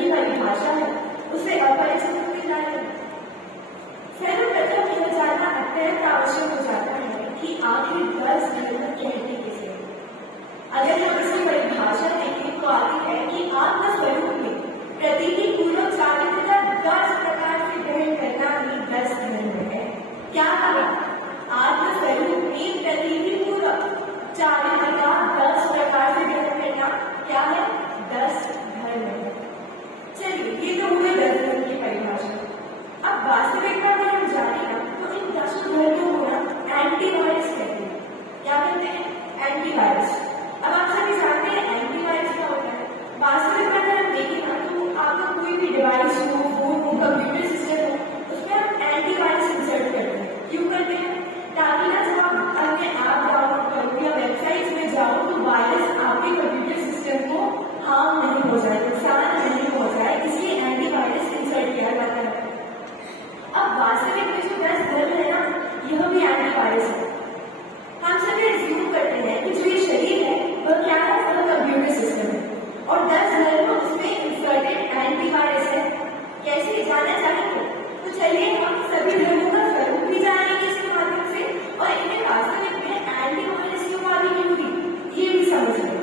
की परिभाषा है उसे अपरिचित होती जा रही है। सर्वप्रथम यह जानना अत्यंत आवश्यक हो जाता है कि आखिर 10 धर्म कहते किसे। अगर हम इसकी परिभाषा देखें तो आती है कि आत्मस्वरूप में प्रतीति पूर्वक चारित्र का 10 प्रकार से ग्रहण करना ही 10 धर्म है। क्या कहा? आत्मस्वरूप में प्रतीति पूर्वक चारित्र का 10 प्रकार से ग्रहण करना क्या है? 10 धर्म है। चलिए, ये तो हुए 10 धर्म की परिभाषा। अब वास्तविकता में हम जाने ना तो इन 10 धर्मों को ना एंटीवायरस कहते हैं। क्या कहते हैं? एंटीवायरस। अब आप सभी जानते हैं एंटीवायरस क्या होता है। वास्तविकता में हम देखें ना तो आपका कोई भी डिवाइस हो, फोन हो, कंप्यूटर सिस्टम हो, उसमें हम एंटीवायरस इंसर्ट करते हैं। क्यों करते हैं? ताकि ना जब आप अन्य ऐप डाउनलोड करो या वेबसाइट में जाओ तो वायरस आपके कंप्यूटर सिस्टम को हार्म नहीं हो जाए, नुकसान नहीं हो जाए, इसलिए एंटीवायरस इंसर्ट किया जाता है। अब वास्तविक में जो 10 धर्म है ना, यह भी एंटीवायरस है। हम सभी एज्यूम करते हैं कि जो ये शरीर है वह क्या है? वह कंप्यूटर सिस्टम है और 10 धर्म उसमें इंसर्टेड एंटीवायरस है। कैसे जानना चाहेंगे? तो चलिए हम सभी धर्मों का स्वरूप भी जानेंगे इसके माध्यम से और इन्हें वास्तविक में एंटीवायरस की उपाधि क्यों हुई ये भी समझेंगे।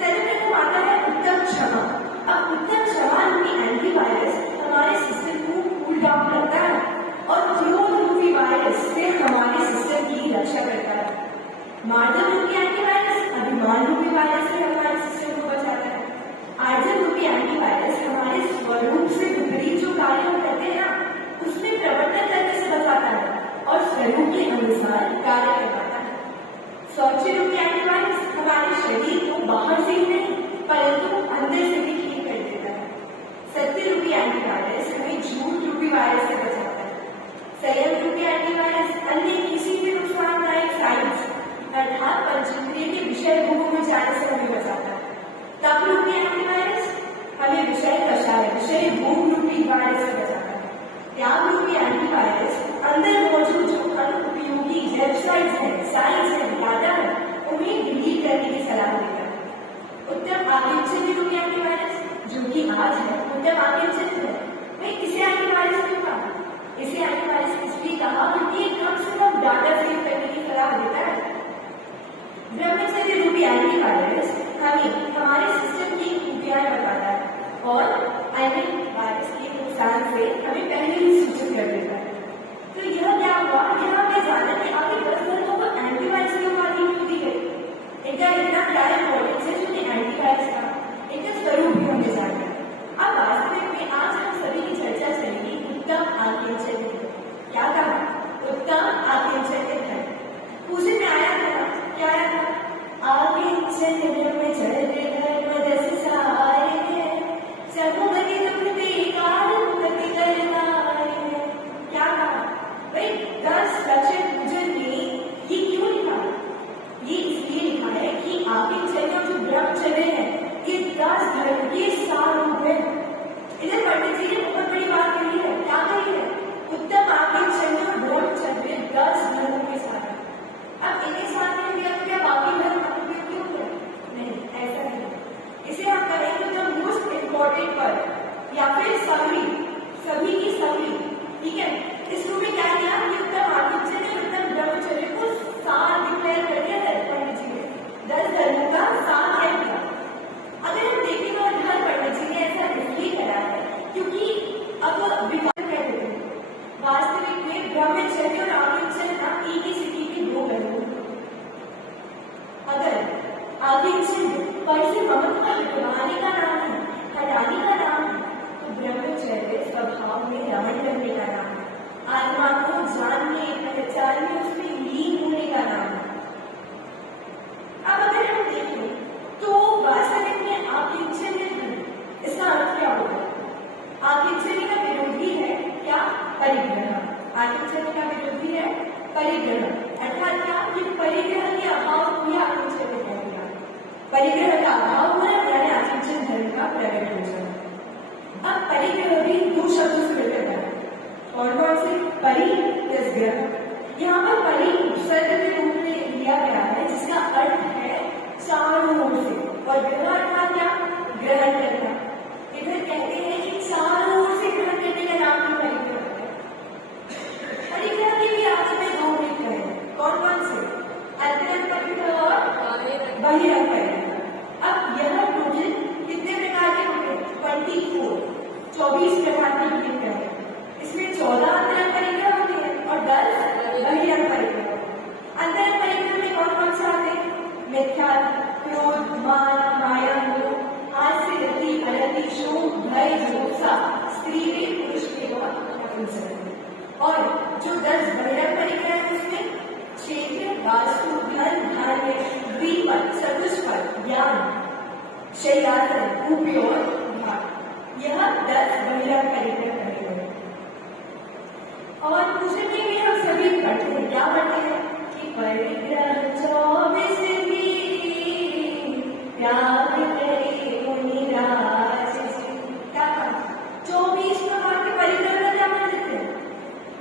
सर्वप्रथम आता है उत्तम क्षमा। अब उत्तम क्षमा रूपी एंटीवायरस हमारे सिस्टम को कूल डाउन करता है और क्रोध रूपी वायरस से हमारे सिस्टम की रक्षा करता है। मार्दन रूपी एंटीवायरस अभिमान रूपी वायरस से हमारे सिस्टम को बचाता है। आर्जन रूपी एंटीवायरस हमारे स्वरूप से विपरीत जो कार्य हम करते हैं ना उसमें प्रवर्तन करने से बचाता है और स्वरूप के अनुसार कार्य करवाता है। शौची रूपी एंटीवायरस हमारे शरीर को बाहर से ही नहीं परंतु अंदर से भी ठीक कर देता है। सत्य रूपी एंटीवायरस हमें झूठ रूपी वायरस से बचाता है। संयम रूपी एंटीवायरस अन्य किसी भी नुकसानदायक साइंस अर्थात पंचेंद्रिय के विषय भोगों में जाने से हमें बचाता है। तप रूपी एंटीवायरस हमें विषय कषाय विषय भोग रूपी वायरस से बचाता है। त्याग रूपी एंटीवायरस अंदर मौजूद जो अनुपयोगी वेबसाइट्स है, साइट्स है, डाटा है उन्हें डिलीट करने की सलाह देता है। उत्तम आकिंचन रूपी एंटीवायरस जो कि आज है उत्तम आकिंचन है। भाई इसे एंटीवायरस क्यों कहा? इसे एंटीवायरस इसलिए कहा क्योंकि कम से कम डाटा सेव करने की सलाह देता है। ब्रह्मचर्य रूपी एंटीवायरस हमें हमारे सिस्टम की खूबियां बताता है और एंटीवायरस के नुकसान से हमें पहले ही सूचित कर देता है। तो यह क्या हुआ? यह हमें जाना कि आगे 10 धर्मों को एंटीवायरस की उपाधि क्यों दी गई। इनका इतना क्या इम्पोर्टेंस है जो कि एंटीवायरस का इनका स्वरूप भी हमें जानना है। अब वास्तविक में आज हम सभी की चर्चा चलेगी उत्तम आकिंचन। क्या कहा? उत्तम आकिंचन है। पूजे में आया था क्या आया था? आकिंचन ब्रह्मचर्य धर्म 10 सारे समुगति दुखते कारुण्य करनारे। क्या कहा? भाई 10 लक्षण पूजन में ये क्यों लिखा? ये इसलिए लिखा है कि आकिंचन जो ब्रह्मचर्य है ये 10 धर्म के सार रूप है। इधर पंडित जी ने बहुत बड़ी बात कही है। क्या कही है? उत्तम आकिंचन ब्रह्मचर्य 10 धर्मों के साथ है। अब इन्हें साथ में दिया तो क्या बाकी धर्म अनुपयोगी क्यों है? नहीं, ऐसा नहीं। इसे हम कहेंगे तो मोस्ट इम्पोर्टेंट पर या फिर सभी की सभी, ठीक है। इस रूप में क्या किया कि उत्तम आकिंचन ने उत्तम ब्रह्मचर्य को सार डिक्लेयर कर दिया है पंडित जी ने। 10 धर्मों का सार है किया। अगर हम देखें तो हर पंडित जी ने ऐसा इसलिए करा है क्योंकि अब विकल्प कहते हैं वास्तविक में ब्रह्मचर्य और आकिंचन ना एक ही सिक्के के दो पहलू। अगर आकिंचन पर से ममता हटवाने का नाम है, हटाने का नाम है, तो ब्रह्मचर्य स्वभाव में रमण करने का नाम है, आत्मा को जानने पहचानने उसमें लीन होने का नाम है। अब अगर हम देखें तो वास्तविक में आकिंचन इसका अर्थ क्या होगा? आकिंचन का विरोधी है क्या? परिग्रह। आकिंचन का विरोधी है परिग्रह। अर्थात क्या कि परिग्रह के अभाव को यह आकिंचन कह दिया। परिग्रह का अभाव हुआ यानी आकिंचन धर्म का प्रकट हो जाए। अब परिग्रह भी 2 शब्दों से मिलकर है और कौन से? परि प्लस ग्रह। यहाँ पर परि उपसर्ग के रूप में लिया गया है जिसका अर्थ है चारों ओर से और ग्रह अर्थात क्या? ग्रहण करना। इधर कहते हैं कि चारों ओर से ग्रहण करने का नाम ही परिग्रह है। परिग्रह के भी आगे में दो परिग्रह है, कौन कौन से? अन्तरंग परिग्रह और बहिरंग परिग्रह। अब यह टोटल कितने प्रकार के होते हैं? 24 प्रकार के परिग्रह है। इसमें 14 अन्तरंग परिग्रह होते हैं और 10 बहिरंग परिग्रह। अन्तरंग परिग्रह में कौन कौन से आते हैं? मिथ्या, क्रोध, मान, माया, मोह, हास्य, रति, अरति, शोक, भय, जुगुप्सा, स्त्री के, पुरुष के और नपुंसक। और जो 10 बहिरंग परिग्रह है उसमें क्षेत्र, वास्तु, धन, धान्य, द्विपद, चतुष्पद, ज्ञान, शैलासन, उपयोग, भाग, यह 10 बहिरंग परिग्रह है। और पूछने में भी हम सभी पढ़ते हैं, क्या पढ़ते हैं कि परिग्रह 24 त्याग करे मुनिराज जी। क्या कहा? 24 प्रकार के परिग्रह का क्या पढ़ते हैं?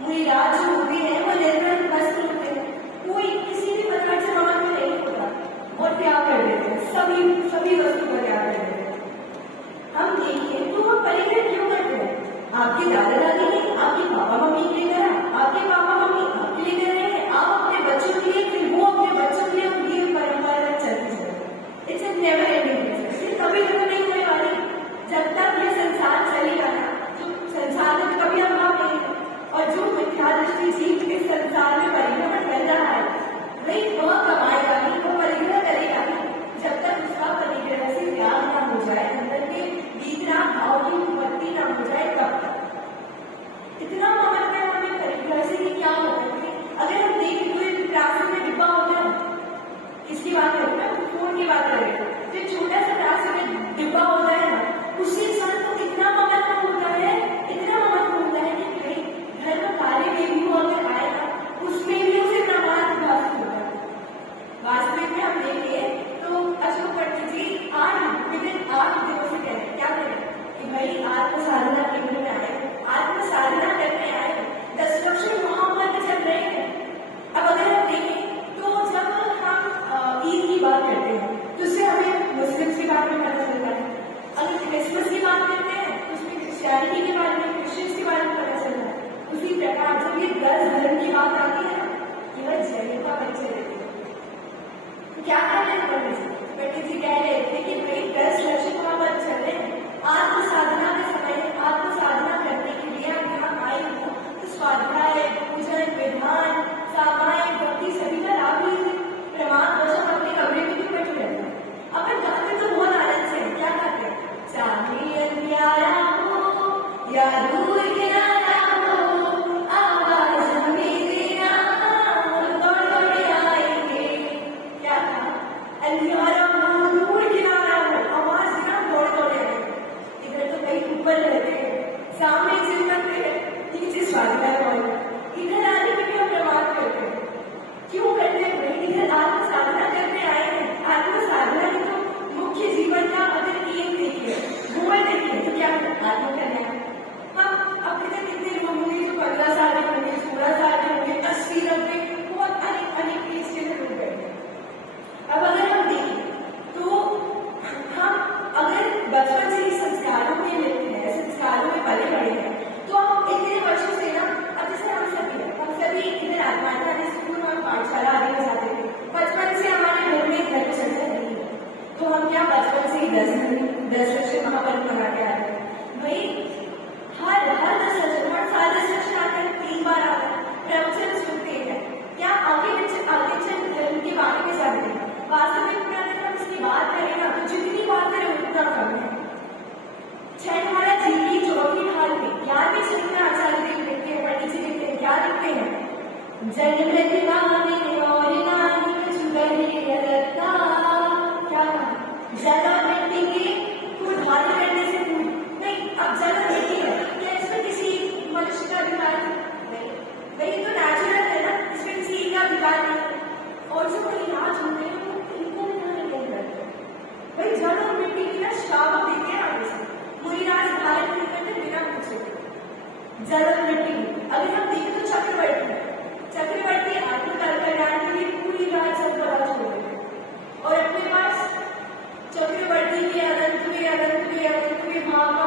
मुनिराज जो होते हैं वो निर्मल वस्त्र होते हैं, कोई किसी भी प्रकार से मान में नहीं होता और त्याग कर देते हैं, सभी वस्तु का त्याग कर देते हैं। हम देखें तो हम परिग्रह क्यों करते हैं? आपके दादा दादी ने आपके पापा मम्मी के लिए करा, आपके पापा मम्मी आपके लिए कर रहे हैं, आप अपने बच्चों के लिए, फिर वो अपने बच्चों के लिए, उनकी परंपरा चलती है। It's a never ending process, ये कभी खत्म नहीं होने वाली। जब तक ये संसार चलेगा ना, जो संसार में कभी अभाव नहीं है। और जो मिथ्या दृष्टि जीव इस संसार में परिग्रह कर रहा है, वही वह कमाएगा नहीं, वो परिग्रह करेगा नहीं, जब तक उसका परिग्रह से त्याग ना हो जाए, अंदर के भीतरा भाव की उत्पत्ति ना हो जाए, तब तक। इतना महत्व है हमें परिग्रह से कि क्या होता है। अगर हम देखें तो एक प्लास्टिक में डिब्बा होता है, किसकी बात करें? मैं फोन की बात करें, तो छोटा सा प्लास्टिक में डिब्बा होता है ना, उससे इंसान को इतना महत्व होता है, इतना महत्व होता है कि भाई घर का कार्य में भी वो अगर आएगा उसमें भी उसे इतना महत्व भाषित होता है। वास्तविक में हम देखें तो अशोक पंडित जी 8 दिनों से कह रहे हैं, क्या करें कि भाई आत्म साधना केंद्र में आए, आत्म साधना करने आए, 10 लक्ष्य महामार्ग चल रहे हैं। अब अगर हम देखें तो जब हम ईद की बात करते हैं तो उससे हमें मुस्लिम्स के बारे में पता चलता है। अगर क्रिसमस की बात करते हैं तो उसमें क्रिश्चियनिटी के बारे में, क्रिश्चियंस के बारे में पता चलता है। उसी प्रकार जब ये 10 धर्म की बात आती है ना, केवल जैन का परिचय देते हैं। तो क्या कर रहे हैं पंडित जी? कह रहे थे कि भाई 10 लक्ष्य महामार्ग चल रहे हैं, आत्म साधना के समय आत्म साधना करने के लिए आप यहाँ आए हो, तो स्वाध्याय, पूजन, विधान, सामायिक भक्ति सभी का लाभ लीजिए। प्रमाण वचन अपने कमरे में क्यों बैठे रहते हैं? अपन गाते तो बहुत आनंद से, क्या कहते हैं? चाहे अंधियारा हो या दूर किनारा हो, आवाज हमें देना, दौड़ दौड़ आएंगे। क्या कहा? अंधियारा हो, दूर किनारा हो, आवाज देना, दौड़ दौड़ आएंगे। इधर तो कहीं ऊपर रहते हैं, सामने चिंतन है, नीचे स्वाध्याय वाले, इधर आने के लिए हम प्रमाण करते हैं। क्यों करते हैं? इधर आत्म साधना करने आए हैं। आत्म साधना ही तो मुख्य जीवन का अगर एम देखिए, गोल देखिए तो क्या आत्म करना है। हम अपने तक कितने लोग होंगे जो 15 साल के होंगे, 16 साल के होंगे, 80, 90, बहुत अनेक एज के लोग बैठे। अब अगर हम देखें तो हम अगर बचपन से ही संस्कारों में मिलते हैं, संस्कारों में पले बड़े हैं, तो हम इतने वर्षों से ना, अब जैसे हम सभी इधर आत्माता स्कूल और पाठशाला आदि में जाते थे। बचपन से हमारे घर में धर्म चर्चा नहीं है, तो हम क्या बचपन से ही 10 लक्ष्य महापर्व मना के आते हैं। भाई हर 10 लक्ष्य, हर साल 10 लक्ष्य आते हैं, 3 बार आते हैं, प्रवचन सुनते हैं। क्या आगे चल धर्म के बारे में जानते हैं? वास्तविक में अगर हम इसकी बात करें ना, तो जितनी बात करें उतना कम है। छठवाड़ा जी की 4वीं ढाल में ज्ञान में जितना आचार्य देव लिखते हैं, पंडित जी लिखते हैं, क्या लिखते हैं? जन प्रतिभा में और नानी जुगले रत्ता। क्या कहा? जल और मिट्टी के कोई ढाल करने से नहीं। अब जल और मिट्टी है, क्या इसमें किसी मनुष्य का अधिकार नहीं? वही तो नेचुरल है ना, इसमें किसी का अधिकार नहीं। और जो मुनिराज होते हैं वो इनको नहीं करते। भाई जल और मिट्टी की ना श्राप देते हैं आगे से, मुनिराज धारण नहीं करते बिना पूछे। जल और मिट्टी अगर हम देखें तो चक्रवर्ती आत्मकल्याण के लिए पूरी रात संपदा छोड़ देते और अपने पास चक्रवर्ती के अनंत में भाव का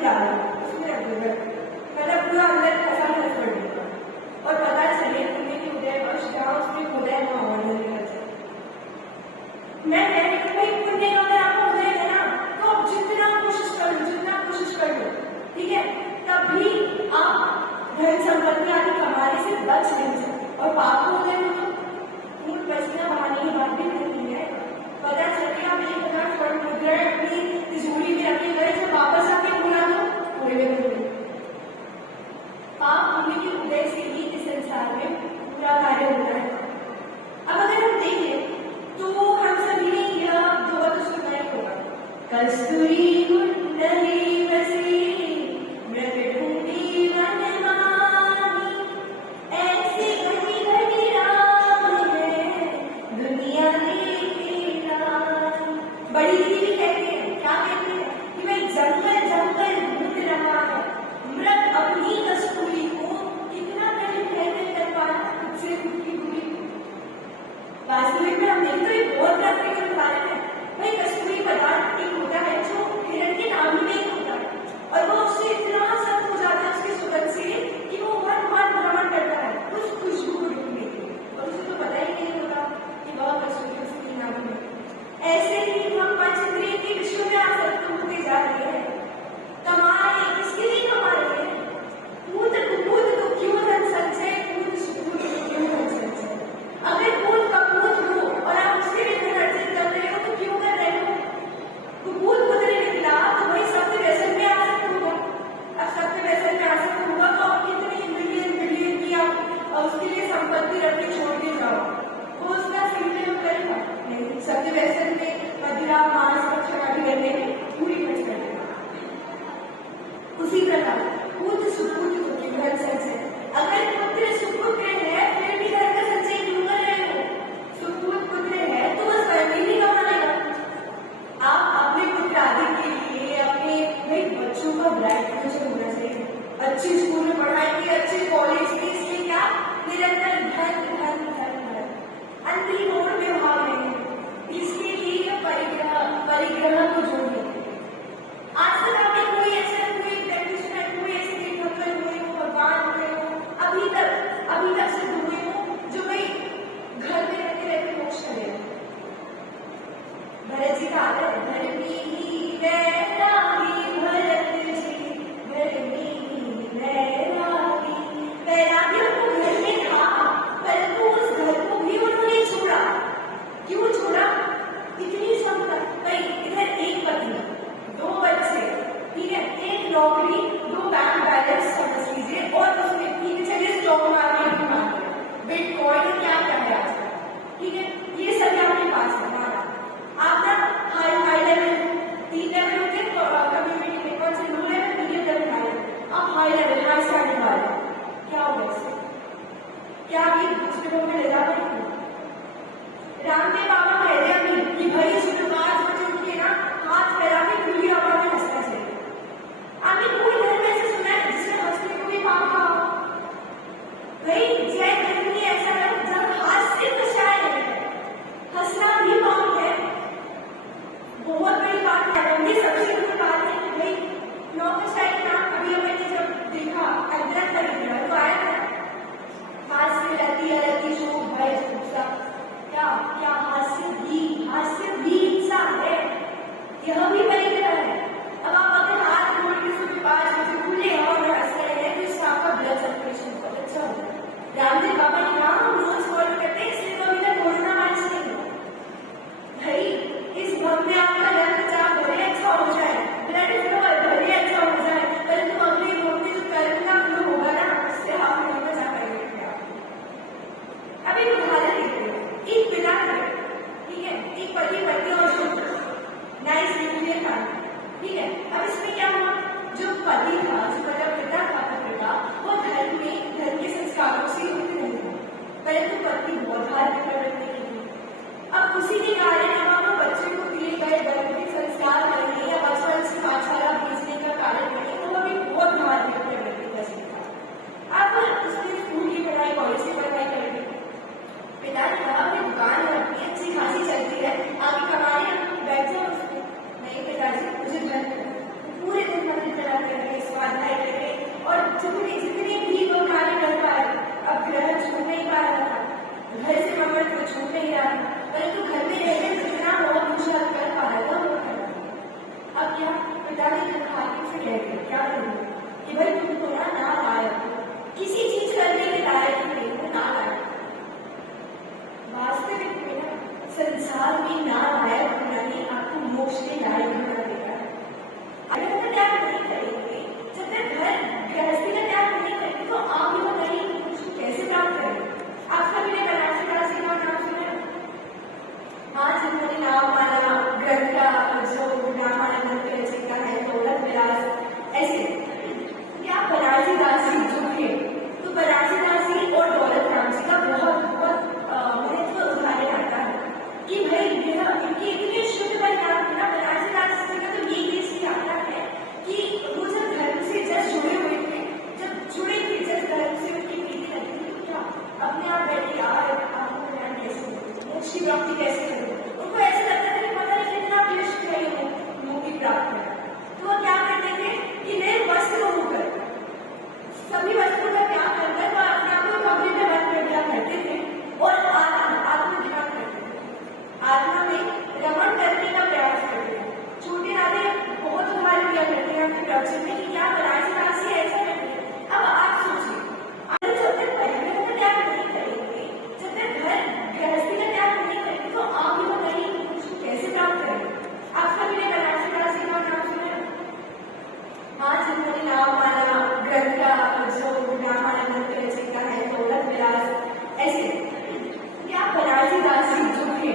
उसमें डालो, उसमें रख दो, मतलब पूरा अंदर फंसा पड़ देगा और पता चले पुण्य के उदय वर्ष जहाँ उसके उदय वहाँ ऑर्डर निकल जाए। मैं कह रही हूँ भाई पुण्य का अगर आपको उदय है ना तो आप जितना कोशिश कर लो, ठीक है, तभी आप धन संपत्ति आदि कमाने से बच नहीं सकते। और पाप को उदय हो तो खून पसीना बहाने की बात भी नहीं है। पता चलेगा आप 1000 स्वर्ण मुद्राएं अपनी तिजोरी में रखे गए जो वापस आके भुला दो, पाप पुण्य के उदय से ही इस संसार में पूरा कार्य होता है। अब अगर हम देखें तो हम सभी ने यह दो तो सुना ही होगा, कस्तूरी कुंडली बसी मृगकुंडी वनमाली, ऐसी घनी घनी राम है दुनिया देखी राम। बड़ी दीदी भी कहते हैं, क्या कहते हैं कि भाई जंगल जंगल घूम रहा है, मृग अपनी कस्तूरी को कितना पहले कहते कर पाया खुद से खुद की दूरी। वास्तविक में हम देखते हैं बहुत प्रैक्टिकल उदाहरण है। भाई कस्तूरी पदार्थ एक होता है जो हिरण के नाभि में ही होता है और वो उससे इतना सख्त हो जाता है उसकी सुगंध से कि वो हर बार भ्रमण करता है उस खुशबू को ढूंढने के लिए, और उसे तो पता ही नहीं होता कि वह कस्तूरी उसके नाभि में। ऐसे ही हम पंचेंद्रिय के विषयों में आसक्त होते जा रहे हैं, कमा रहे हैं, किसके लिए कमा रहे हैं? पूत तो क्यों धन संचय, पूत सुपूत तो क्यों धन संचय। अगर पूत कपूत हो और आप उसके लिए धन अर्जित कर रहे हो तो क्यों कर रहे हो? कुपूत पुत्र निकला तो भाई सत्य व्यसन में आसक्त होगा। अब सत्य व्यसन में आसक्त होगा तो आप कितनी मिलियन बिलियन की आप उसके लिए संपत्ति रख के छोड़ के जाओ, वो उसका सिंपल करेगा नहीं। सत्य व्यसन में मदिरा मांस भक्षण आदि करने में पूरी खर्च कर देगा। उसी प्रकार पुत्र सुपुत्र तो क्यों धन संचय। अगर पुत्र सुपुत्र है फिर भी धन का संचय क्यों कर रहे हो? सुपुत्र पुत्र है तो वो स्वयं ही नहीं कमाएगा। आप अपने पुत्र आदि के लिए अपने भाई बच्चों का ब्राइट फ्यूचर होना चाहिए, अच्छी स्कूल में पढ़ाएंगे, अच्छे कॉलेज में, इसलिए क्या निरंतर धन धन धन धन अंतिम मोड़ में भाग रहे हैं। इसके लिए परिग्रह को जोड़ने आज तक आपने कोई प्रैक्टिशनर, कोई ऐसे तीर्थंकर हुए हो, भगवान हुए हो, अभी तक से हुए हो जो भाई घर में रहते मोक्ष करे। भरत जी का आता है, घर में ही वैरागी भरत जी, घर में ही वैरागी। वैरागियों को घर में था परंतु उस घर को भी उन्होंने छोड़ा। क्यों छोड़ा? इतनी संपत्ति, इधर एक पत्नी, 2 बच्चे, ठीक है, 1 नौकरी, 2 बैंक बैलेंस समझ लीजिए, और उसमें ठीक है चलिए स्टॉक मार्केट में मारते हैं, बिटकॉइन क्या है आज, ठीक है, ये सब आपके पास है। आप ना हाई लेवल 3 लेवल होते हैं कम्युनिटी में, कौन से low level, medium level, high level. आप हाई लेवल हाई स्टैंडर्ड वाले क्या होगा इससे? क्या भी दूसरे में ले जाते हैं? रामदेव बाबा कहते हैं कि भाई सुबह 5 बजे उठ के ना हाथ फैला के खुली हवा में हंसना चाहिए। आपने कोई धर्म ऐसे सुना है जिसमें हंसने को भी पाप का हो? भाई जैन धर्म में ऐसा है जब हास्य कषाय है, हंसना भी पाप है। बहुत बड़ी बात है, सबसे बड़ी बात है कि भाई 9 कषाय के नाम अभी मैंने जब देखा अदरक खरीदा तो आया था हास्य लती शोक भय गुस्सा, क्या क्या हास्य भी इंसान है, यह भी परिग्रह है। अब आप अगर हाथ जोड़ के सुबह 5 बजे खुले और हंस रहे हैं तो इससे आपका ब्लड सर्कुलेशन बहुत अच्छा होगा। रामदेव बाबा के नाम हम रोज फॉलो करते हैं, इसलिए तो अभी तक कोरोना वायरस नहीं हुआ। भाई इस भक्त में आपका रक्तचाप भले अच्छा हो जाए, ब्लड फ्लो भले अच्छा हो जाए, परंतु अगले भक्त में जो कर्म का फ्लो होगा ना उससे आप नहीं बचा पाएंगे। अब एक उदाहरण देखते हैं, एक पिता है, ठीक है, एक पति पत्नी और पुत्र, नाइस न्यूक्लियर फैमिली, ठीक है। अब इसमें क्या हुआ, जो पति था, जो मतलब पिता था पति का, वो धर्म के संस्कारों से युक्त नहीं था, परंतु पत्नी बहुत धार्मिक प्रवृत्ति की थी। अब उसी के कारण अब आप बच्चे को दिए गए धर्म के संस्कार बने या बचपन से पाठशाला भेजने का कारण बने तो वो भी बहुत धार्मिक प्रवृत्ति का सीखा। अब उसने स्कूल की पढ़ाई, कॉलेज की पढ़ाई कर ली। पिता ने कहा अपनी दुकान रखती है, अच्छी खासी चलती है, आगे कमाने बैठ जाओ उसको। नहीं पिताजी मुझे धन पूरे दिन मंदिर चलाते कह रही है, क्या कह रही है कि भाई तुमको ना लायक हो, किसी चीज करने के लायक ही नहीं हो, ना लायक। वास्तविक में ना संसार में ना लायक होना ही आपको मोक्ष के लायक बना देगा। अगर हम त्याग नहीं करेंगे, जब तक घर गृहस्थी का त्याग नहीं करेंगे तो आप ही बताइए मोक्ष को कैसे प्राप्त करेंगे। आप सभी ने बनारसी दासी का नाम सुना है? हाँ, जिन्होंने नाम माना ग्रंथ का जो नाम माना ग्रंथ रचयिता है दौलत विलास, ऐसे क्या बनारसी दासी जो थे, तो बनारसी दासी और दौलत राम जी का बहुत महत्व उदाहरण आता है कि भाई यह इनकी इतनी शुद्ध परिणाम है ना। बनारसी दासी का तो ये केस आता है कि वो जब धर्म से जस्ट जुड़े हुए थे, जब जुड़े थे जस्ट धर्म से उनकी प्रीति लगती थी, तो क्या अपने आप बैठे यार आपको ज्ञान कैसे मोक्ष की प्राप्ति कैसे करें। उनको ऐसा लगता था कि पता नहीं कितना क्लिष्ट है ये मोक्ष की प्राप्ति करना। तो वो क्या करते थे कि निर्वस्त्र होकर सभी वस्तुओं का त्याग करकर वो अपने आप को कमरे में बंद कर दिया करते थे और आत्म ध्यान करते थे, आत्मा में रमण करने का प्रयास करते थे। छोटे राधे बहुत उदाहरण दिया करते हैं अपने प्रवचन में कि क्या बनारसी दासी ऐसा करते हैं। अब आप सोचिए, जब तक परिवार का त्याग नहीं करेंगे, जब तक घर गृहस्थी का त्याग नहीं करेंगे, तो आप ही बताइए मोक्ष को कैसे प्राप्त करेंगे। आप सभी ने बनारसी दासी का नाम सुना है? हाँ, जिन्होंने नाम माना ग्रंथ का जो नाम माना ग्रंथ रचयिता है दौलत विलास, ऐसे क्या बनारसी दासी जो थे,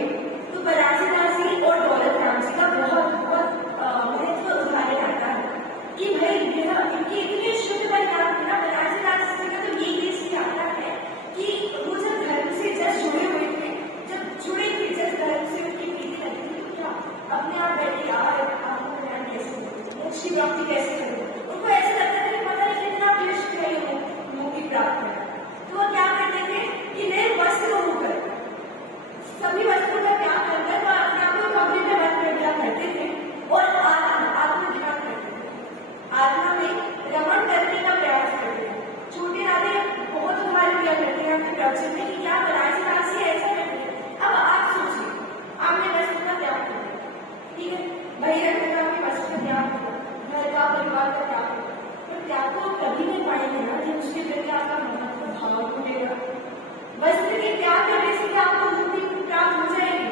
तो बनारसी दासी और दौलत राम जी का बहुत महत्व उदाहरण आता है कि भाई यह इनकी इतनी शुद्ध परिणाम है ना। बनारसी दासी का तो ये केस आता है कि वो जब धर्म से जस्ट जुड़े हुए थे, जब जुड़े थे जस्ट धर्म से उनकी प्रीति लगती थी, तो क्या अपने आप बैठे यार आपको ज्ञान कैसे मोक्ष की प्राप्ति कैसे करें। उनको ऐसा लगता था कि पता नहीं कितना क्लिष्ट है ये मोक्ष की प्राप्ति करना। तो वो क्या करते थे कि निर्वस्त्र होकर सभी वस्तुओं का त्याग करकर वो अपने आप को कमरे में बंद कर दिया करते थे और आत्म ध्यान करते थे, आत्मा में रमण करने का प्रयास करते थे। छोटे राधे बहुत उदाहरण दिया करते हैं अपने प्रवचन में कि क्या बनारसी दासी ऐसा करते हैं। अब आप सोचिए, आपने वस्तु का त्याग कर दिया, ठीक है, बहिरंग का आपकी वस्तु का त्याग करो, घर का परिवार का त्याग करो, पर त्याग को कभी नहीं पाएंगे ना जब उसके प्रति आपका महत्व भाव खुलेगा। वस्त्र के त्याग करने से क्या आपको मुक्ति प्राप्त हो जाएगी?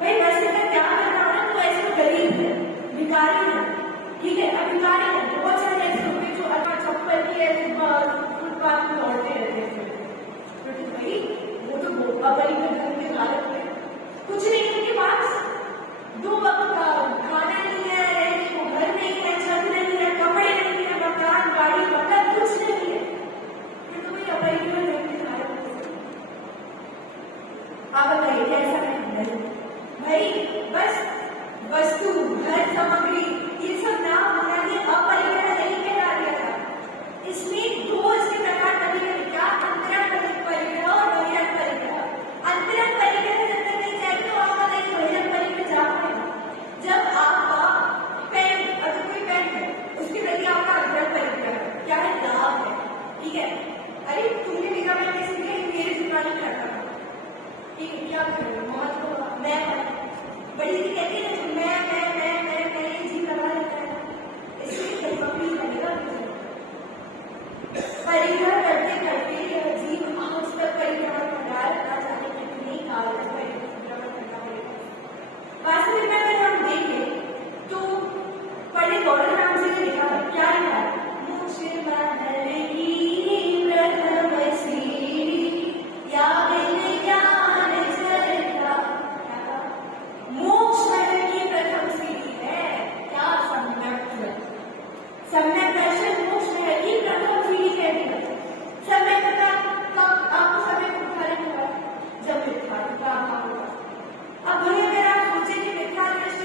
भाई वस्त्र का त्याग करना हो ना तो ऐसे गरीब है, भिखारी है, ठीक है, अब भिखारी है बहुत सारे ऐसे होते जो अपना चप्पल की ऐसे फुटपाथ में दौड़ते रहते हैं, तो भाई वो तो अपनी धन के हालत में कुछ नहीं, उनके पास दो वक्त का खाना नहीं है, रहने को घर नहीं है, छत नहीं है, कपड़े नहीं है, मकान गाड़ी बंगला कुछ नहीं है, फिर तो भाई अपनी धन की हालत में आप बताइए कैसा है। भाई बस वस्तु घर सामग्री ये सब ना होना ये अपरिग्रह नहीं कहला दिया था। इसमें दो इसके प्रकार तभी क्या अंतरंग परिग्रह और बहिरंग परिग्रह। अंतरंग परिग्रह जब तक नहीं जाएगी तो आप बताइए बहिरंग परिग्रह जा पाएगा। जब आपका पैंट अगर कोई पैंट है उसके प्रति आपका अंतरंग परिग्रह क्या है, लाभ है, ठीक है, अरे तुमने मेरा पैंट कैसे दिया मेरे जुर्मानी करता था, ठीक है, क्या करूँ महत्व मैं बड़ी दीदी कहती है ना मैं ये जीव लगा रहता है, इसलिए कभी लगेगा परिग्रह करते करते यह जीव आज तक परिग्रह कर रहा जाने कितनी काल तक परिग्रह करना पड़ेगा। वास्तविक में अगर हम देखें तो पंडित गौरव राम जी ने लिखा है, क्या लिखा है, मुझे महल की प्रथम सीढ़ी या मोक्ष महल की प्रथम सीढ़ी है, क्या सम्यक दर्शन मोक्ष महल की प्रथम सीढ़ी कहती है। सम्यक आपको सम्यक उदाहरण होगा जब मिथ्या का अभाव होगा। अब वही अगर आप सोचे कि मिथ्या दृष्टि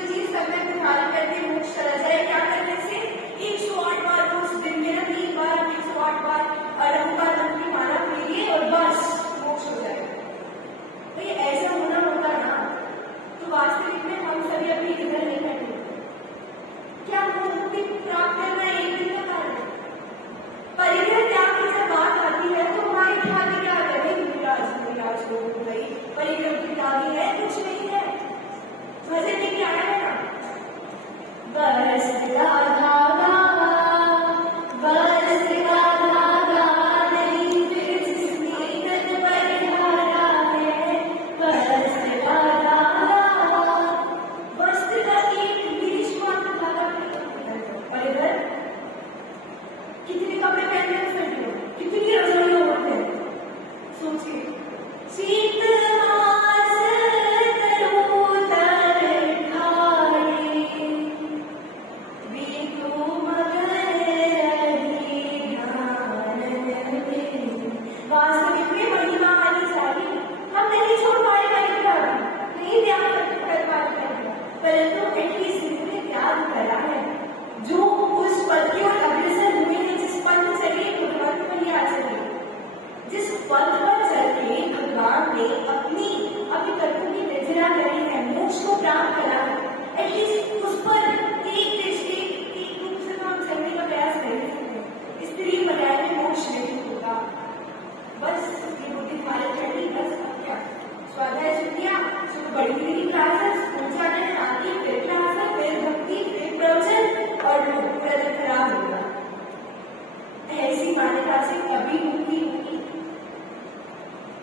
क्लासें कभी होंगी?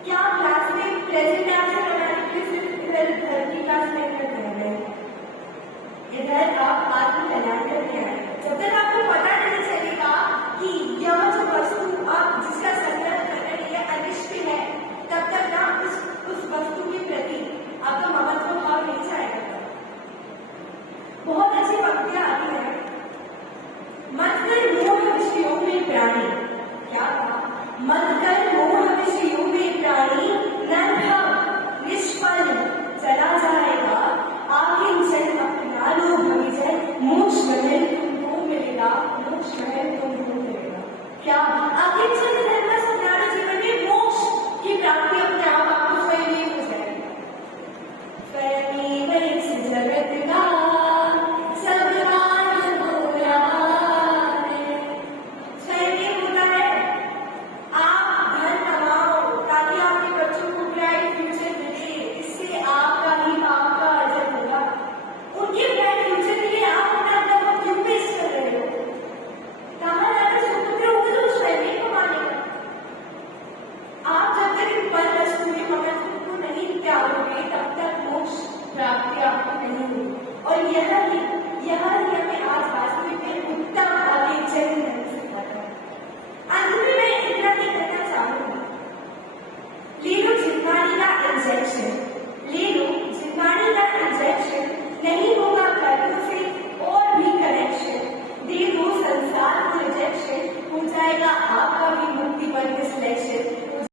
क्या क्लास में प्रेजेंटेशन बनाने के सिर्फ इधर घर की क्लास में कर रहे हैं? इधर आप आत्मकल्याण करके आए। जब तक आपको पता नहीं चलेगा कि यह जो वस्तु आप जिसका संदर्भ कर रहे हैं अनिष्ट है, तब तक ना उस वस्तु के प्रति आपका ममत्व भाव नहीं जाएगा। बहुत अच्छी पंक्तियां आती है, मत कर मोह विषयों में प्राणी। क्या कहा? मत कर